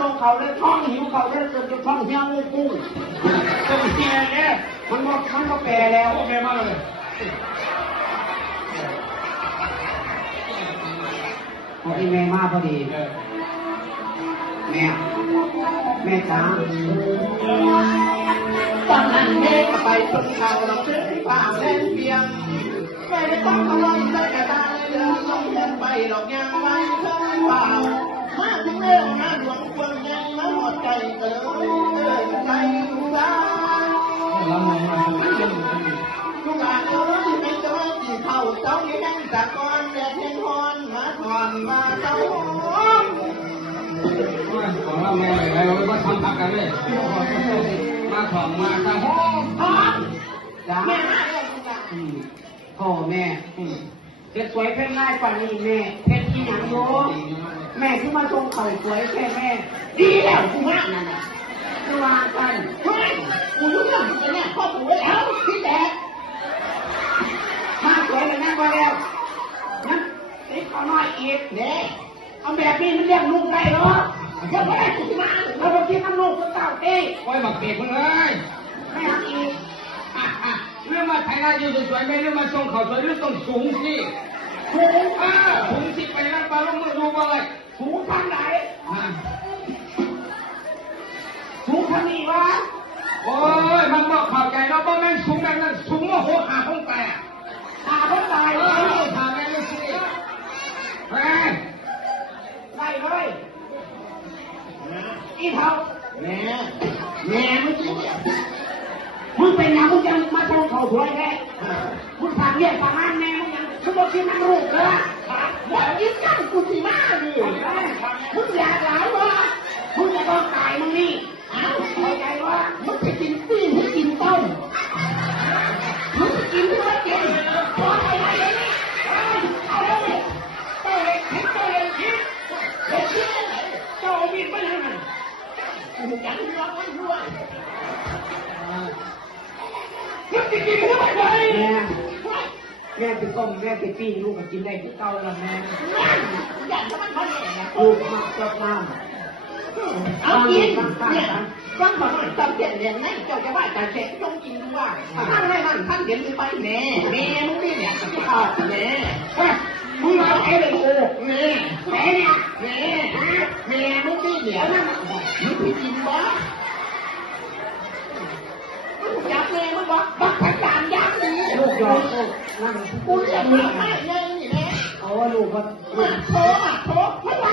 ตรงเขาเลยท้องหิวเขาเลยจนท้องเหี่ยวงูกุ้งตรงเฮียเนี่ยมันก็แก่แล้วแก่มากเลยพอที่แม่มาพอดีแม่จ้าตอนนั้นแม่ก็ไปชนเขาเราเชื่อป่าเล่นเพียงแม่ได้ต้องมาลอยใส่กระดาษเรือลงเดินไปหรอกยังไว้เท่าเปล่ามาถึงเร็วนะดวงคนยังมาหมดใจเกินใจดูดาลูกหลานเอ้ยไม่เจอกี่เท่าเจ้ายังจากก่อนแดดเทียนทอนมาถอนมาเจ้าของเราแม่อะไรว่าทำพักกันเลยมาถอมมาตาห้องจ้าแม่มาเลยจ้าพ่อแม่เพชรสวยเพชรง่ายกว่านี้แม่เพชรที่หยังโยแม่ที่มาทรงเข่าสวยแค่แม่ดีแล้วกูมากนั่นน่ะระวังกันเฮ้ยกูรู้เรื่องกูเนี่ยพ่อกูไว้แล้วพี่แดดมาสวยแล้วนั่นก็แล้วนั่นติดเขาหน่อยอีกเนี่ยเอาแบบนี้มันเรียกลูกได้เหรอเดี๋ยวไม่ได้กูมาเราไปกินน้ำลูกเต่าเต้ไว้หมักเปียกมันเลยไม่ทำอีกเรื่องมาไทยนาอยู่สวยๆไม่เรื่องมาทรงเขาสวยเรื่องต้องสูงสิสูงสูงสิไปนั่นปลาลูกมือดูว่าอะไรสูงทางไหนสูงทางนี้วะโอ้ยมันบอกข่าวใจเราบ้าแม่งสูงแบบนั้นสูงว่าหัวหาห้องแตกห้องตายหาแม่ไม่สิแม่ได้เลยอีเท่าแม่เมื่อกี้เนี่ยมึงเป็นยังมึงยังมาทรงเขาสวยไงมึงผ่านเรียกผ่านงานแม่มึงยังมึงบอกกินน้ำลูกเลยบอกยิ่งจังกูสีมาดิมึงอยากหลายวะมึงจะต้องตายมึงนี่เข้าใจวะมึงจะกินปี้มึงกินต้มมึงจะกินเพื่อกินพออะไรเลยนี่เอาเลยเต้เลยคิดเต้เลยคิดเด็กคิดเจ้าบินไปยังไงมึงยังร้องด้วยมึงจะกินเพื่ออะไรแม่ไปต้มแม่ไปปิ้งลูกก็กินได้ทุกเต้าแล้วแม่อยากจะมันพอดีลูกมาจบน้ำเอากินเนี่ยต้องบอกว่าจำเสียงเรียนไหมเจ้าจะว่าจะเช็คต้องกินด้วยท่านให้มันท่านเห็นไปแม่มึงนี่เนี่ยที่ออกแม่มึงเอาเอเลยโอ้แม่เนี่ยแม่มึงนี่เนี่ยมึงไปกินบ้าจับแม่มึงวะบักขันจานยักษ์นี่ลูกยอมนั่งกูเรียกมึงให้เลยนี่แม่โอ้ลูกก็โถไม่ไหว